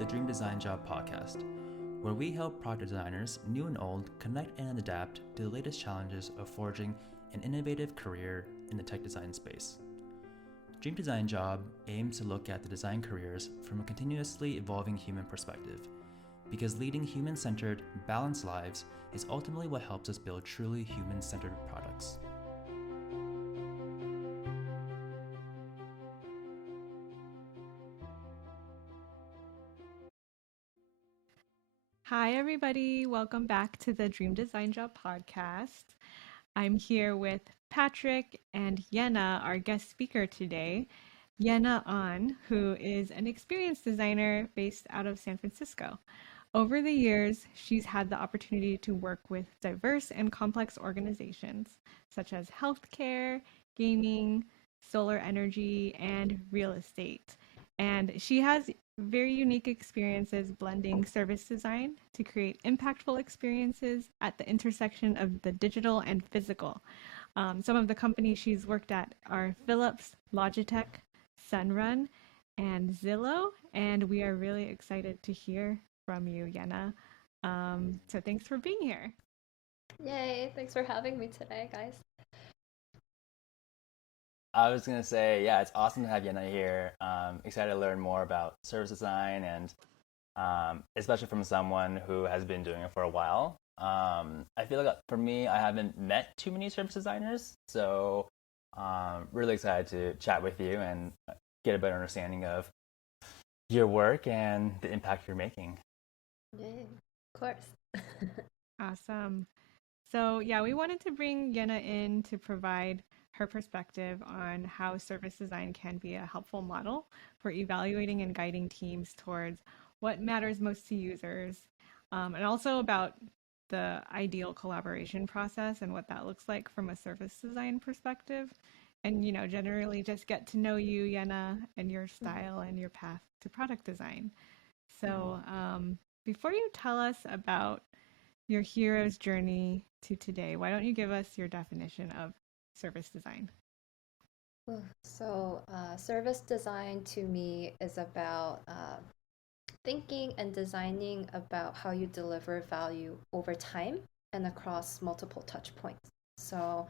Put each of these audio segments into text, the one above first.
the Dream Design Job podcast, where we help product designers, new and old, connect and adapt to the latest challenges of forging an innovative career in the tech design space. Dream Design Job aims to look at the design careers from a continuously evolving human perspective, because leading human-centered, balanced lives is ultimately what helps us build truly human-centered products. Hi, everybody. Welcome back to the Dream Design Job podcast. I'm here with Patrick and Yena, our guest speaker today. Yena An, who is an experienced designer based out of San Francisco. Over the years, she's had the opportunity to work with diverse and complex organizations such as healthcare, gaming, solar energy, and real estate. And she has very unique experiences blending service design to create impactful experiences at the intersection of the digital and physical. Some of the companies she's worked at are Philips, Logitech, Sunrun, and Zillow. And we are really excited to hear from you, Yena. So thanks for being here. Yay, thanks for having me today, guys. I was going to say, yeah, it's awesome to have Yena here. Excited to learn more about service design and especially from someone who has been doing it for a while. I feel like for me, I haven't met too many service designers, so really excited to chat with you and get a better understanding of your work and the impact you're making. Yay, of course. Awesome. So, yeah, we wanted to bring Yena in to provide her perspective on how service design can be a helpful model for evaluating and guiding teams towards what matters most to users, and also about the ideal collaboration process and what that looks like from a service design perspective. And, generally just get to know you, Yena, and your style and your path to product design. So, before you tell us about your hero's journey to today, why don't you give us your definition of service design? So, service design to me is about thinking and designing about how you deliver value over time and across multiple touch points. So,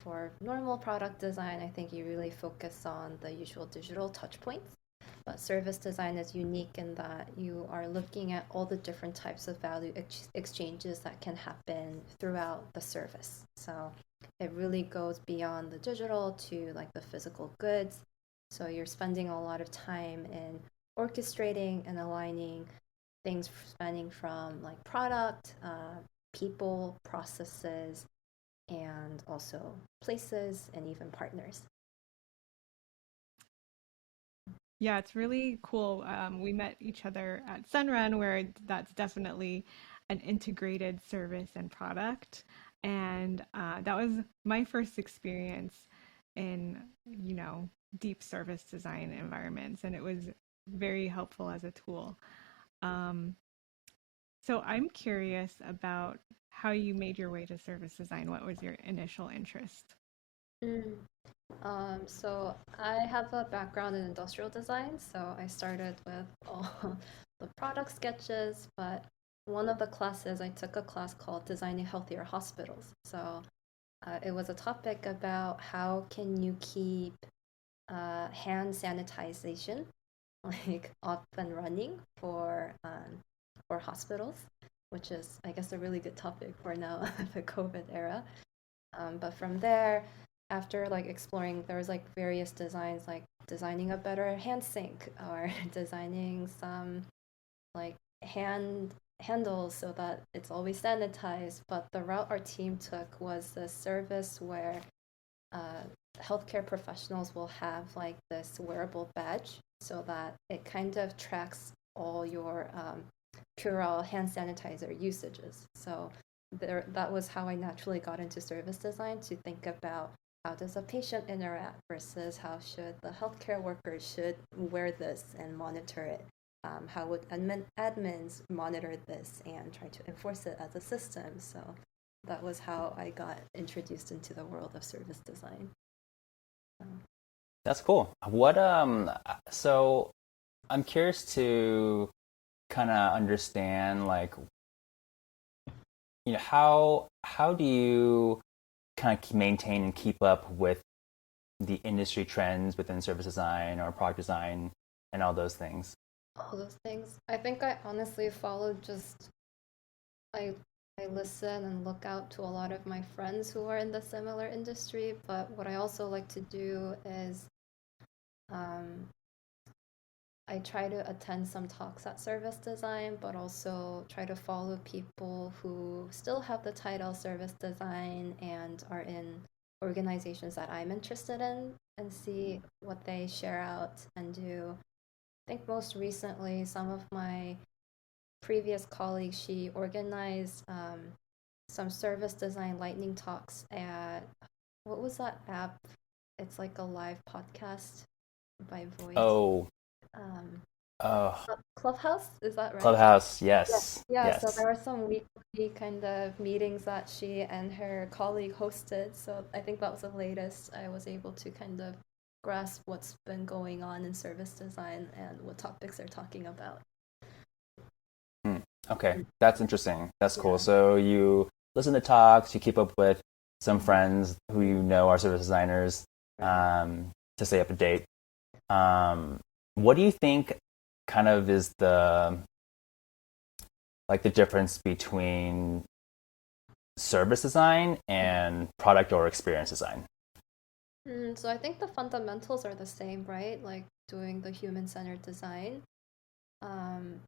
for normal product design, I think you really focus on the usual digital touch points. But service design is unique in that you are looking at all the different types of value exchanges that can happen throughout the service. So it really goes beyond the digital to like the physical goods. So you're spending a lot of time in orchestrating and aligning things spanning from like product, people, processes, and also places and even partners. Yeah, it's really cool. We met each other at Sunrun, where that's definitely an integrated service and product. And that was my first experience in, deep service design environments. And it was very helpful as a tool. Um, so I'm curious about how you made your way to service design. What was your initial interest? Mm. So I have a background in industrial design, so I started with all the product sketches, but one of the classes, I took a class called Designing Healthier Hospitals. So it was a topic about how can you keep hand sanitization like up and running for hospitals, which is, I guess, a really good topic for now, the COVID era. But from there, after like exploring, there was like various designs, like designing a better hand sink or designing some like handles so that it's always sanitized. But the route our team took was a service where healthcare professionals will have like this wearable badge so that it kind of tracks all your Purell hand sanitizer usages. So that was how I naturally got into service design, to think about how does a patient interact versus how should the healthcare workers should wear this and monitor it. How would admins monitor this and try to enforce it as a system? So that was how I got introduced into the world of service design. That's cool. What so I'm curious to kind of understand, like, how do you kind of maintain and keep up with the industry trends within service design or product design and all those things? All those things. I think I honestly follow just I I listen and look out to a lot of my friends who are in the similar industry, but what I also like to do is um, I try to attend some talks at service design, but also try to follow people who still have the title service design and are in organizations that I'm interested in and see what they share out and do. I think most recently, some of my previous colleague, she organized some service design lightning talks at what was that app? It's like a live podcast by voice. Oh, Um, oh, Clubhouse, is that right? Clubhouse, Yeah. yes, Yeah, so yes. there were some weekly kind of meetings that she and her colleague hosted. So I think that was the latest I was able to kind of grasp what's been going on in service design and what topics they're talking about. Hmm. Okay, that's interesting. That's cool. Yeah. So you listen to talks, you keep up with some Mhm. friends who you know are service designers, Right. to stay up to date. What do you think kind of is the difference between service design and product or experience design? So I think the fundamentals are the same, right? Like doing the human-centered design. Um,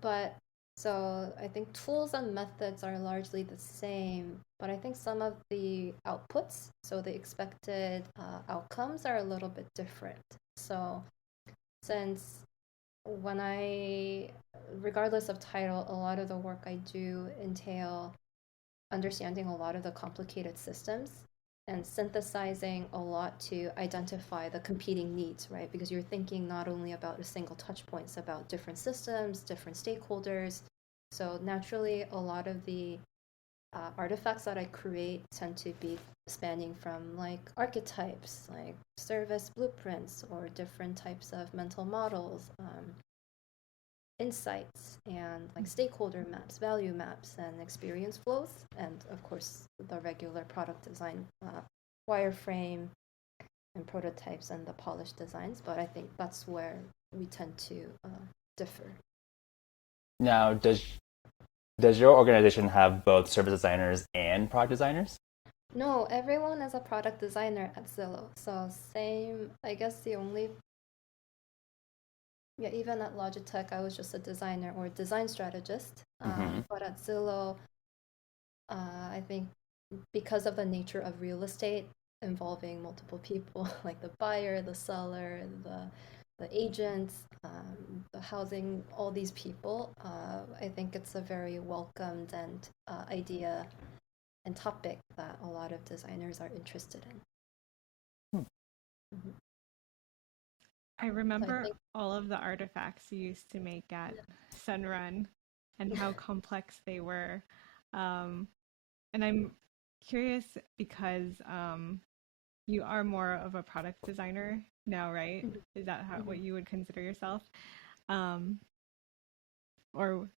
but so I think tools and methods are largely the same, but I think some of the outputs, so the expected outcomes are a little bit different. So since when regardless of title, a lot of the work I do entail understanding a lot of the complicated systems and synthesizing a lot to identify the competing needs, right? Because you're thinking not only about a single touch point, it's about different systems, different stakeholders. So naturally, a lot of the artifacts that I create tend to be spanning from like archetypes, like service blueprints, or different types of mental models, insights, and like stakeholder maps, value maps, and experience flows, and of course the regular product design, wireframe and prototypes and the polished designs. But I think that's where we tend to differ. Now, does your organization have both service designers and product designers? No, everyone is a product designer at Zillow. So same, I guess the only, yeah, even at Logitech, I was just a designer or design strategist. Mm-hmm. But at Zillow, I think because of the nature of real estate involving multiple people, like the buyer, the seller, the agents, the housing, all these people, I think it's a very welcomed and idea and topic that a lot of designers are interested in. Hmm. Mhm. I So I remember think, all of the artifacts you used to make at Sunrun and how complex they were. Um, and I'm curious because you are more of a product designer now, right? Mhm. Is that what Mhm. you would consider yourself? Um, or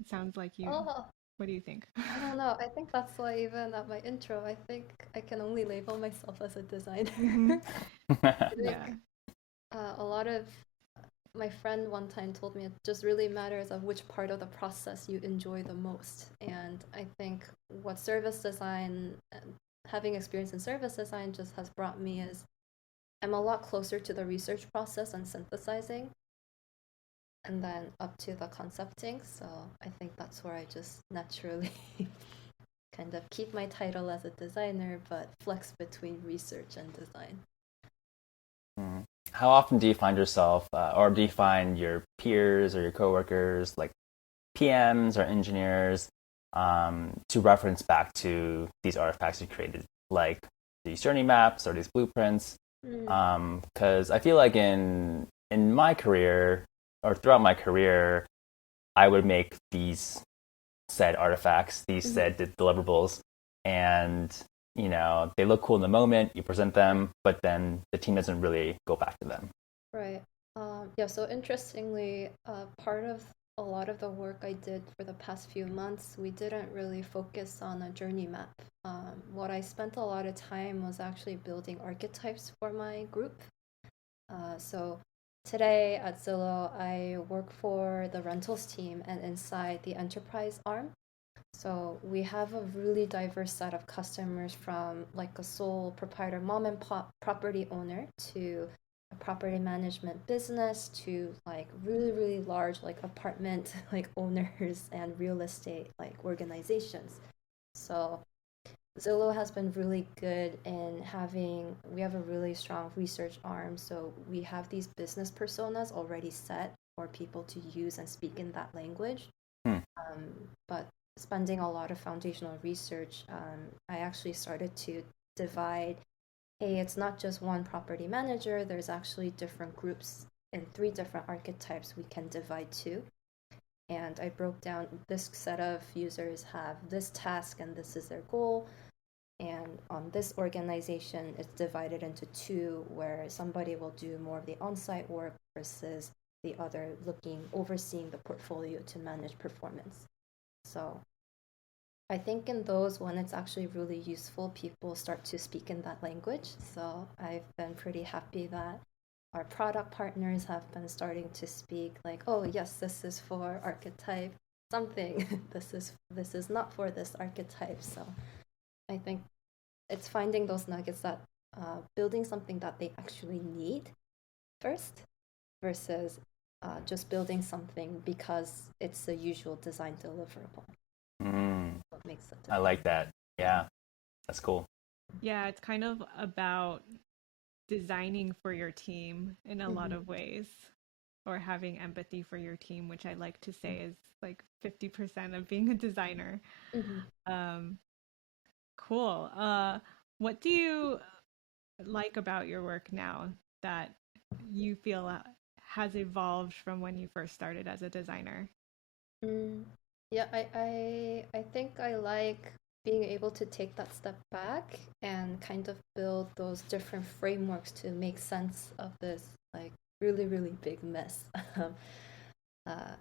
it sounds like you. Oh, What do you think? I don't know. I think that's why even at my intro, I think I can only label myself as a designer. Hmm. I Yeah. think a lot of my friend one time told me it just really matters of which part of the process you enjoy the most. And I think what service design, having experience in service design just has brought me is I'm a lot closer to the research process and synthesizing and then up to the concepting. So I think that's where I just naturally kind of keep my title as a designer, but flex between research and design. Mm. How often do you find yourself, or do you find your peers or your coworkers, like PMs or engineers, to reference back to these artifacts you created, like these journey maps or these blueprints? Mm. Because I feel like in my career or throughout my career, I would make these said artifacts, these Mhm. said deliverables, and they look cool in the moment. You present them, but then the team doesn't really go back to them. Right. Yeah, so interestingly, part of a lot of the work I did for the past few months, we didn't really focus on a journey map. What I spent a lot of time was actually building archetypes for my group. So today at Zillow, I work for the rentals team and inside the enterprise arm. So we have a really diverse set of customers from like a sole proprietor mom and pop property owner to a property management business to like really, really large like apartment like owners and real estate like organizations. So Zillow has been really good in we have a really strong research arm. So we have these business personas already set for people to use and speak in that language. Hmm. But spending a lot of foundational research, I actually started to divide, hey, it's not just one property manager, there's actually different groups in 3 different archetypes we can divide to. And I broke down this set of users have this task and this is their goal. And on this organization, it's divided into 2 where somebody will do more of the on-site work versus the other overseeing the portfolio to manage performance. So I think in those, when it's actually really useful, people start to speak in that language. So I've been pretty happy that our product partners have been starting to speak like, oh yes, this is for archetype something. This is not for this archetype. So I think it's finding those nuggets that building something that they actually need first versus just building something because it's the usual design deliverable. What makes it I like that. Yeah, that's cool. Yeah, it's kind of about designing for your team in a lot of ways, or having empathy for your team, which I like to say is like 50% of being a designer. Um, cool. What do you like about your work now that you feel has evolved from when you first started as a designer? Yeah, I think I like being able to take that step back and kind of build those different frameworks to make sense of this like really, really big mess. uh,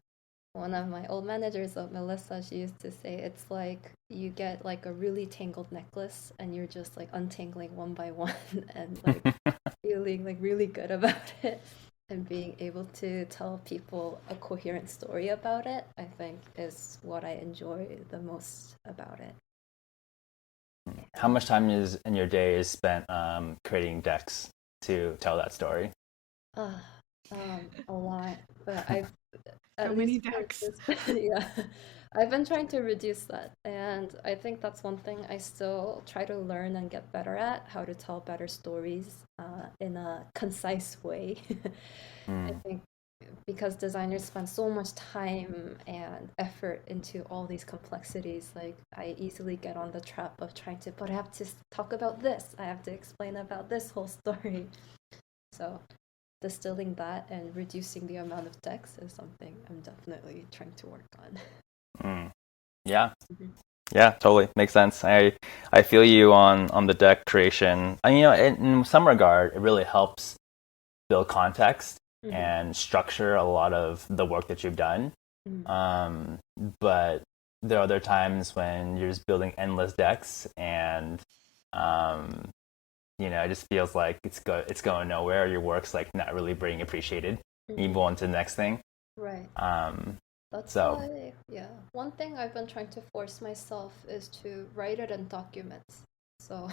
One of my old managers of Melissa, she used to say it's like you get like a really tangled necklace and you're just like untangling one by one and like feeling like really good about it and being able to tell people a coherent story about it, I think is what I enjoy the most about it. How much time is in your day is spent creating decks to tell that story? Uh, a lot, but I've So at many least for decks. this, yeah, I've been trying to reduce that, and I think that's one thing I still try to learn and get better at, how to tell better stories in a concise way. I think because designers spend so much time and effort into all these complexities, like I easily get on the trap of trying to, but I have to talk about this, I have to explain about this whole story. So distilling that and reducing the amount of text is something I'm definitely trying to work on. Yeah, Mhm. yeah, totally makes sense. I feel you on the deck creation. And, in some regard, it really helps build context Mhm. and structure a lot of the work that you've done. Mhm. But there are other times when you're just building endless decks, and um, it just feels like it's going nowhere. Your work's like not really being appreciated. You Mhm. move on to the next thing. Right. That's So why, yeah. One thing I've been trying to force myself is to write it in documents. So,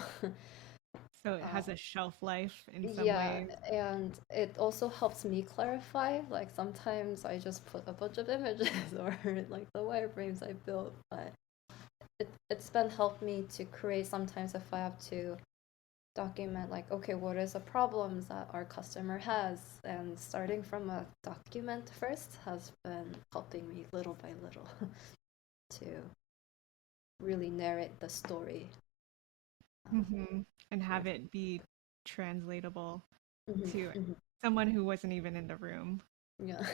So it uh, has a shelf life in some yeah, ways. and it also helps me clarify. Like sometimes I just put a bunch of images or like the wireframes I built, but it's been helped me to create sometimes if I have to document like okay what is the problems that our customer has and starting from a document first has been helping me little by little to really narrate the story. And have it be translatable Mhm, to mhm. someone who wasn't even in the room Yeah.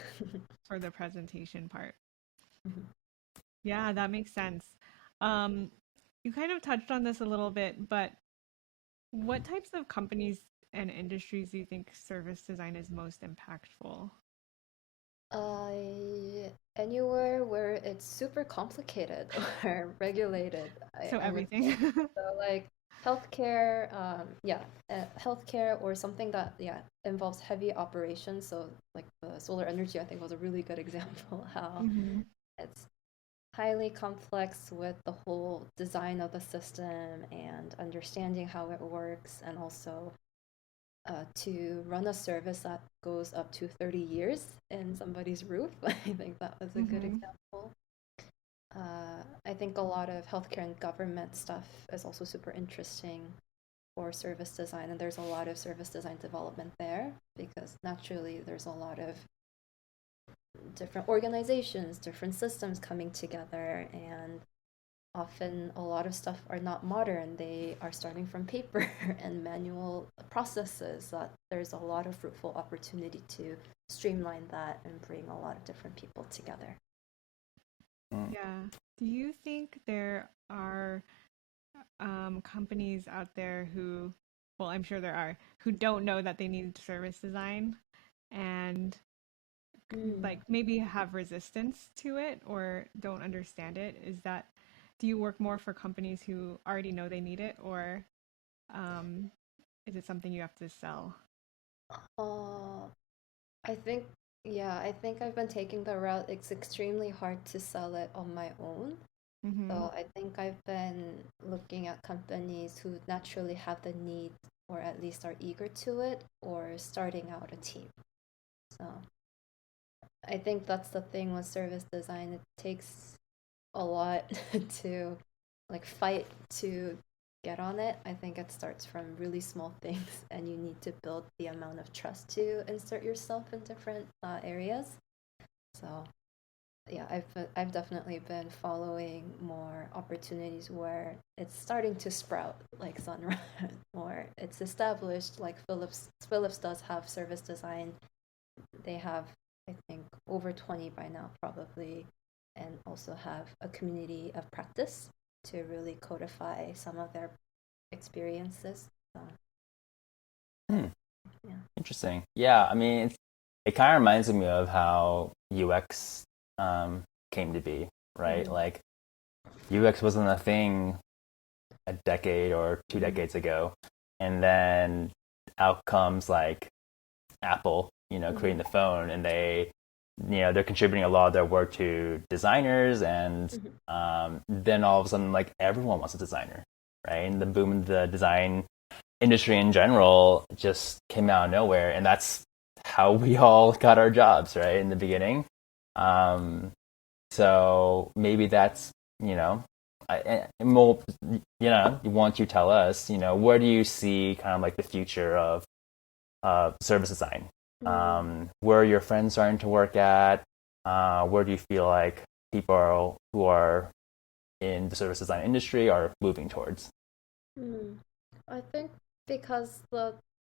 for the presentation part. Mhm, Yeah, that makes sense. Um, you kind of touched on this a little bit, but what types of companies and industries do you think service design is most impactful? Anywhere where it's super complicated or regulated, So I would everything. say. So like healthcare, healthcare or something that involves heavy operations. So like the solar energy, I think was a really good example how Hmm. it's highly complex with the whole design of the system and understanding how it works, and also to run a service that goes up to 30 years in somebody's roof. I think that was a good Hmm. example. I think a lot of healthcare and government stuff is also super interesting for service design, and there's a lot of service design development there because naturally there's a lot of different organizations, different systems coming together, and often a lot of stuff are not modern. They are starting from paper and manual processes. That there's a lot of fruitful opportunity to streamline that and bring a lot of different people together. Yeah. Do you think there are companies out there who, well, I'm sure there are, who don't know that they need service design and Mm. like maybe have resistance to it or don't understand it? Is that, do you work more for companies who already know they need it, or um, is it something you have to sell? Uh, I think, I think I've been taking the route. It's extremely hard to sell it on my own. Mm-hmm. So I think I've been looking at companies who naturally have the need or at least are eager to it or starting out a team. So I think that's the thing with service design. It takes a lot to like fight to get on it. I think it starts from really small things, and you need to build the amount of trust to insert yourself in different areas. So yeah, I've definitely been following more opportunities where it's starting to sprout, like Sunrise, or it's established. Like Philips does have service design. They have, I think, over 20 by now, probably, and also have a community of practice to really codify some of their experiences. So, Hmm. yeah. Interesting. Yeah, I mean, it kind of reminds me of how UX came to be, right? Mm-hmm. Like UX wasn't a thing a decade or two Mm-hmm. decades ago, and then out comes like Apple, Mm-hmm. creating the phone, and they're contributing a lot of their work to designers, and Mm-hmm. then all of a sudden, like everyone wants a designer, right? And the boom in the design industry in general just came out of nowhere, and that's how we all got our jobs, right, in the beginning. Um, so maybe that's well, once you tell us, where do you see kind of like the future of service design? Mm-hmm. Where are your friends starting to work at? Where do you feel like people who are in the service design industry are moving towards? Hmm. I think because the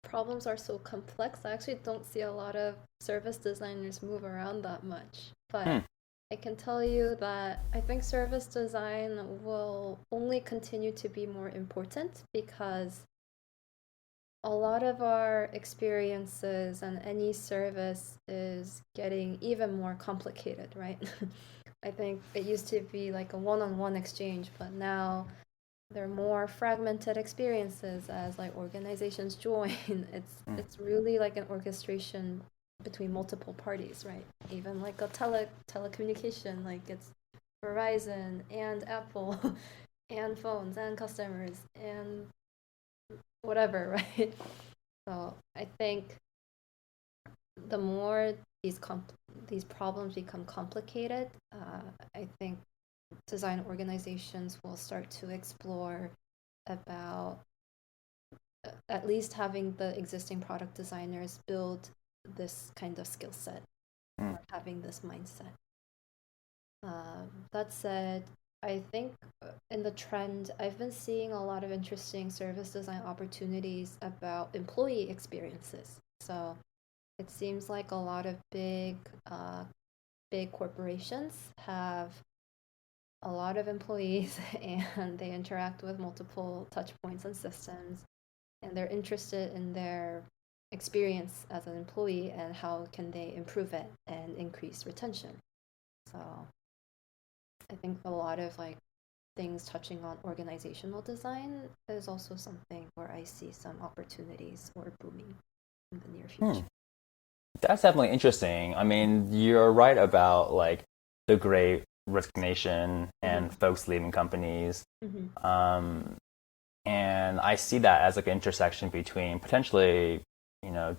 problems are so complex, I actually don't see a lot of service designers move around that much. But Hmm. I can tell you that I think service design will only continue to be more important because a lot of our experiences and any service is getting even more complicated, right? I think it used to be like a one-on-one exchange, but now they're more fragmented experiences as like organizations join. Hmm. It's really like an orchestration between multiple parties, right? Even like a telecommunication, like it's Verizon and Apple and phones and customers and whatever, right? So I think the more these problems become complicated, I think design organizations will start to explore about at least having the existing product designers build this kind of skill set Hmm. or having this mindset. That said, I think in the trend, I've been seeing a lot of interesting service design opportunities about employee experiences. So it seems like a lot of big corporations have a lot of employees and they interact with multiple touch points and systems. and they're interested in their experience as an employee and how can they improve it and increase retention. So I think a lot of like things touching on organizational design is also something where I see some opportunities or booming in the near future. That's definitely interesting. I mean, you're right about like the great resignation and folks leaving companies. And I see that as like an intersection between potentially,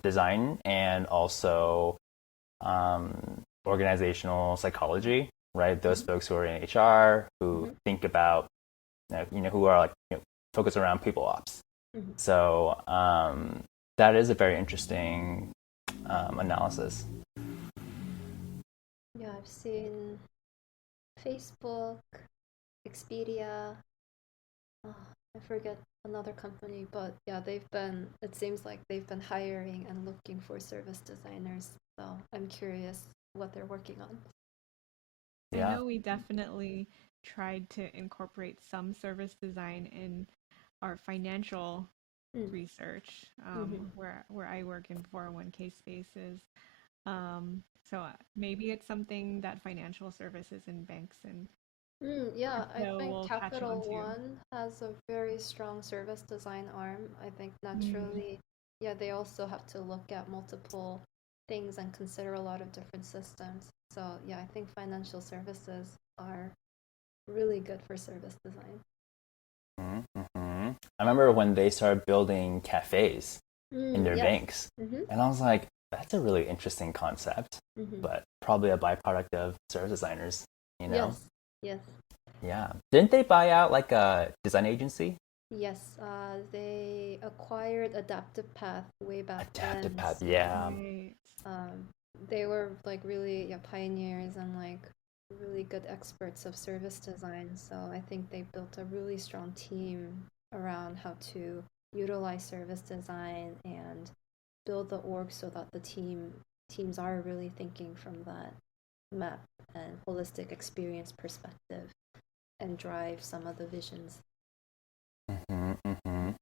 design and also organizational psychology, right? Those folks who are in HR who think about, who are like, focused around people ops. So that is a very interesting analysis. Yeah, I've seen Facebook, Expedia, I forget another company, but yeah, it seems like they've been hiring and looking for service designers. So I'm curious what they're working on. I know we definitely tried to incorporate some service design in our financial research, where I work in 401k spaces. So maybe it's something that financial services and banks and Yeah, I crypto think will catch on Capital to. One has a very strong service design arm. I think naturally, yeah, they also have to look at multiple things and consider a lot of different systems. So yeah, I think financial services are really good for service design. I remember when they started building cafes in their Yes. banks, and I was like, that's a really interesting concept, but probably a byproduct of service designers, Yes. Yes. Yeah. Didn't they buy out like a design agency? Yes. They acquired Adaptive Path way back Adaptive then. Path, So, yeah. they were like really pioneers and like really good experts of service design. So I think they built a really strong team around how to utilize service design and build the org so that the teams are really thinking from that map and holistic experience perspective and drive some of the visions.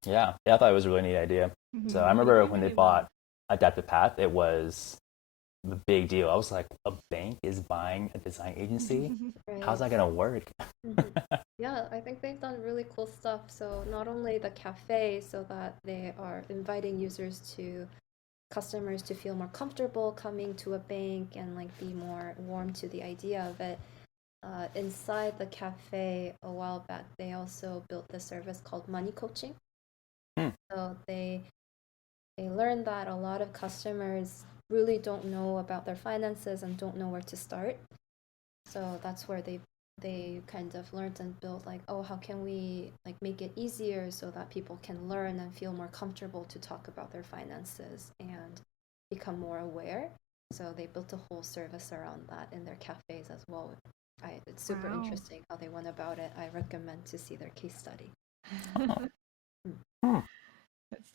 Yeah, I thought it was a really neat idea. So I remember when they bought Adaptive Path, it was a big deal. I was like, a bank is buying a design agency? Right. How's that going to work? Yeah, I think they've done really cool stuff. So not only the cafe, so that they are inviting customers to feel more comfortable coming to a bank and like be more warm to the idea of it. Inside the cafe a while back, they also built this service called money coaching. So they learned that a lot of customers really don't know about their finances and don't know where to start. So that's where they kind of learned and built like, oh, how can we like make it easier so that people can learn and feel more comfortable to talk about their finances and become more aware. So they built a whole service around that in their cafes as well. It's super interesting how they went about it. I recommend to see their case study. That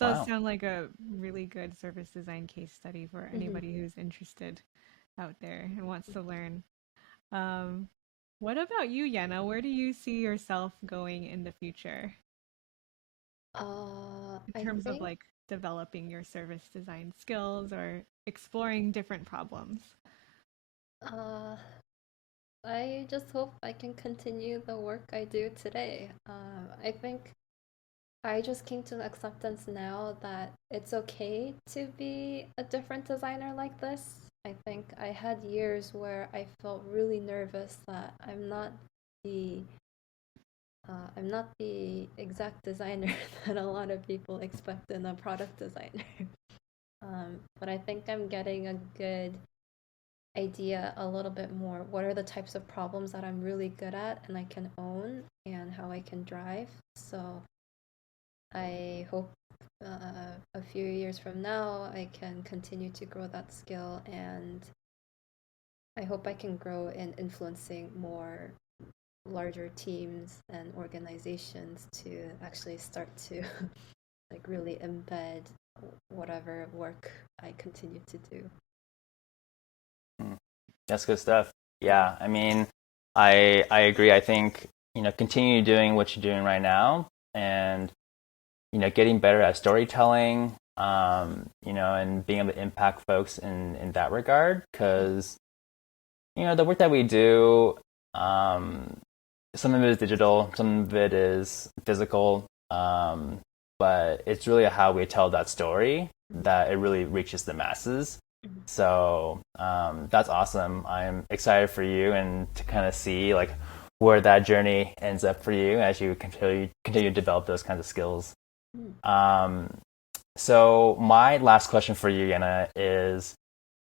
does sound like a really good service design case study for anybody who's interested out there and wants to learn. What about you, Yena? Where do you see yourself going in the future? In terms of like developing your service design skills or exploring different problems? I just hope I can continue the work I do today. I think I just came to an acceptance now that it's okay to be a different designer like this. I think I had years where I felt really nervous that I'm not the exact designer that a lot of people expect in a product designer. But I think I'm getting a good idea a little bit more. What are the types of problems that I'm really good at and I can own and how I can drive? So I hope a few years from now I can continue to grow that skill, and I hope I can grow in influencing more larger teams and organizations to actually start to like really embed whatever work I continue to do. That's good stuff. Yeah, I mean, I agree. I think, continue doing what you're doing right now, and getting better at storytelling, and being able to impact folks in that regard. Because, the work that we do, some of it is digital, some of it is physical, but it's really how we tell that story that it really reaches the masses. So that's awesome. I'm excited for you and to kind of see like where that journey ends up for you as you continue to develop those kinds of skills. So my last question for you, Yena, is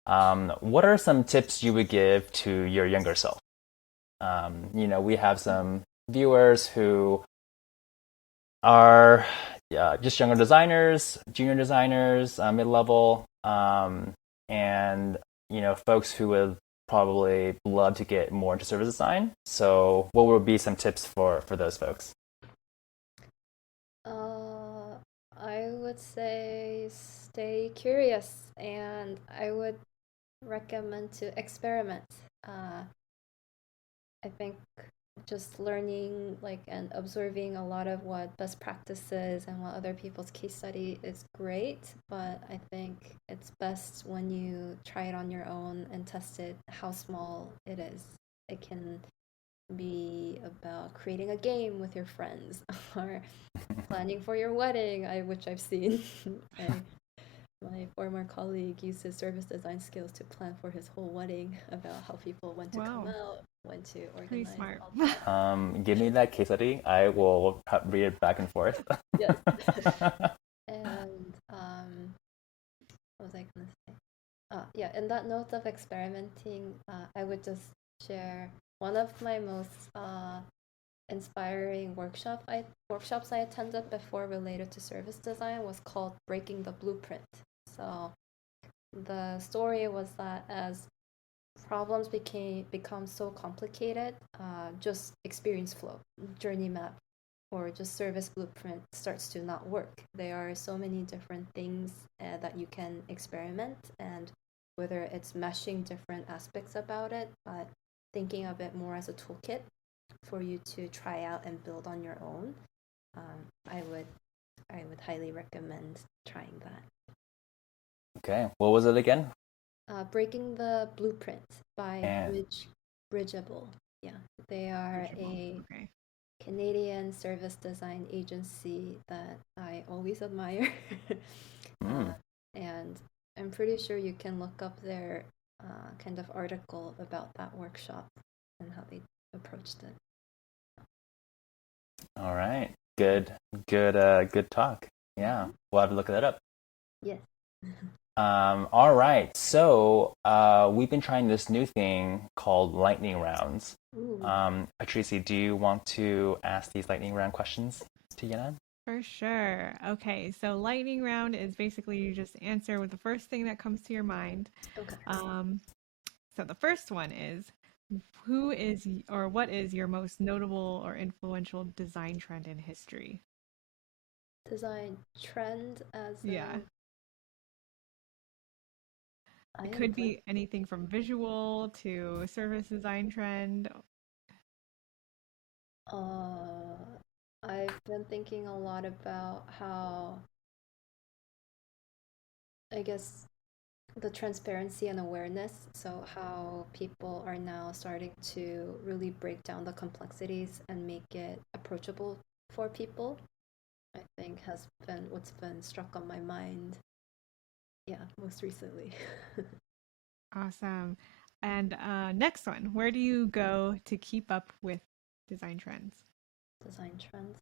what are some tips you would give to your younger self? We have some viewers who are just younger designers, junior designers, mid-level, and folks who would probably love to get more into service design. So what would be some tips for those folks? I would say stay curious, and I would recommend to experiment. I think just learning like and observing a lot of what best practices and what other people's case study is great, but I think it's best when you try it on your own and test it how small it is. It can be about creating a game with your friends or planning for your wedding, which I've seen. My former colleague used his service design skills to plan for his whole wedding about how people want to come out, when to Pretty organize. smart. Give me that case study. I will read it back and forth. Yes. And what was I going to say? Yeah, in that note of experimenting, I would just share one of my most inspiring workshops I attended before related to service design was called Breaking the Blueprint. So the story was that as problems become so complicated, just experience flow, journey map, or just service blueprint starts to not work. There are so many different things that you can experiment, and whether it's meshing different aspects about it, but thinking of it more as a toolkit for you to try out and build on your own. I would highly recommend trying that. Okay, what was it again? Breaking the Blueprint by And Bridgeable. Yeah, they are a Canadian service design agency that I always admire. And I'm pretty sure you can look up their kind of article about that workshop and how they approached it. All right, good talk. Yeah, we'll have to look that up. Yes. All right, so we've been trying this new thing called lightning rounds. Patricia, do you want to ask these lightning round questions to Yena? For sure. Okay, so lightning round is basically you just answer with the first thing that comes to your mind. Okay. So the first one is, who is or what is your most notable or influential design trend in history? Design trend as it could be anything from visual to service design trend. I've been thinking a lot about how, I guess, the transparency and awareness. So how people are now starting to really break down the complexities and make it approachable for people, I think has been what's been struck on my mind. Yeah, most recently. Awesome. And next one, where do you go to keep up with design trends? Design trends.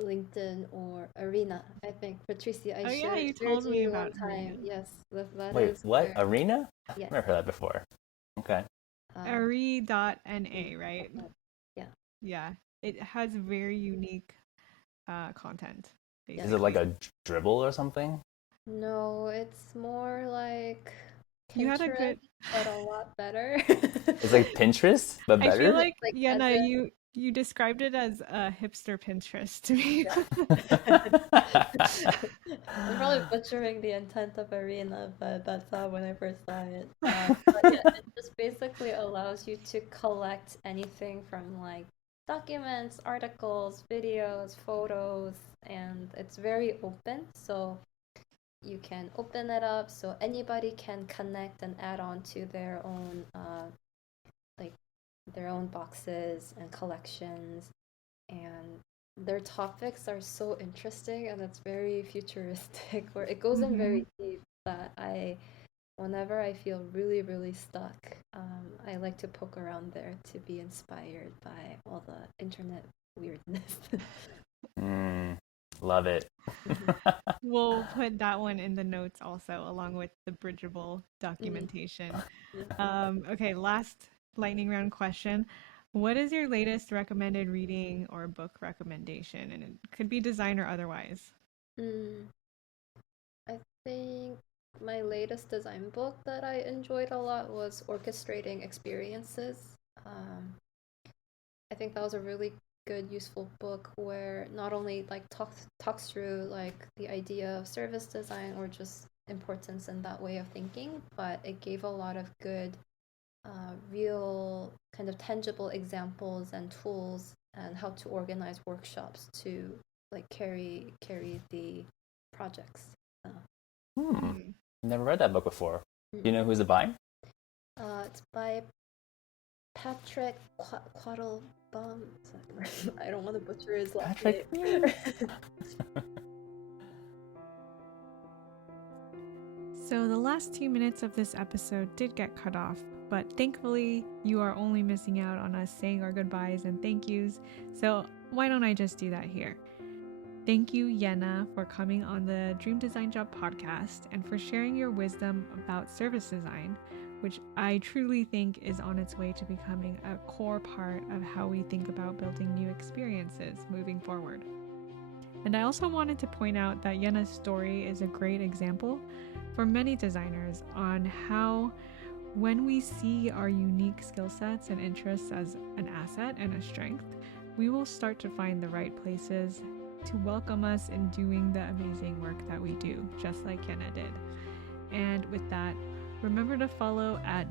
LinkedIn or Arena. I think Patricia, I shared told me you about one time. Arena. Yes, that Wait, is what? Arena? Yes. I've never heard that before. Okay. Ari.na, right? Yeah. Yeah, it has very unique content. Basically. Is it like a dribble or something? No, it's more like Pinterest, you had a good, but a lot better. It's like Pinterest, but better? I feel like Yena, you described it as a hipster Pinterest to me. I'm probably butchering the intent of Arena, but that's how when I first saw it. But yeah, it just basically allows you to collect anything from like documents, articles, videos, photos, and it's very open. So you can open it up so anybody can connect and add on to their own like their own boxes and collections, and their topics are so interesting and it's very futuristic where it goes in Mm-hmm. very deep that I whenever I feel really really stuck, I like to poke around there to be inspired by all the internet weirdness. Love it. We'll put that one in the notes also, along with the Bridgeable Mm, documentation. yeah. Okay, last lightning round question. What is your latest recommended reading or book recommendation? And it could be design or otherwise. Mm, I think my latest design book that I enjoyed a lot was Orchestrating Experiences. Um, I think that was a really good, useful book where not only like talks through like the idea of service design or just importance in that way of thinking, but it gave a lot of good, real kind of tangible examples and tools and how to organize workshops to like carry the projects. Uh, Hmm. Never read that book before. Do mm. you know who's it by? It's by Patrick Quattlebaum. I don't want to butcher his last Patrick. name. So the last 2 minutes of this episode did get cut off, but thankfully you are only missing out on us saying our goodbyes and thank yous. So why don't I just do that here? Thank you, Yena, for coming on the Dream Design Job podcast and for sharing your wisdom about service design, which I truly think is on its way to becoming a core part of how we think about building new experiences moving forward. And I also wanted to point out that Yena's story is a great example for many designers on how, when we see our unique skill sets and interests as an asset and a strength, we will start to find the right places to welcome us in doing the amazing work that we do, just like Yena did. And with that, remember to follow at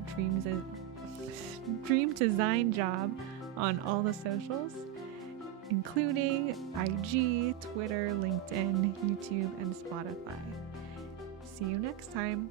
Dream Design Job on all the socials, including IG, Twitter, LinkedIn, YouTube, and Spotify. See you next time.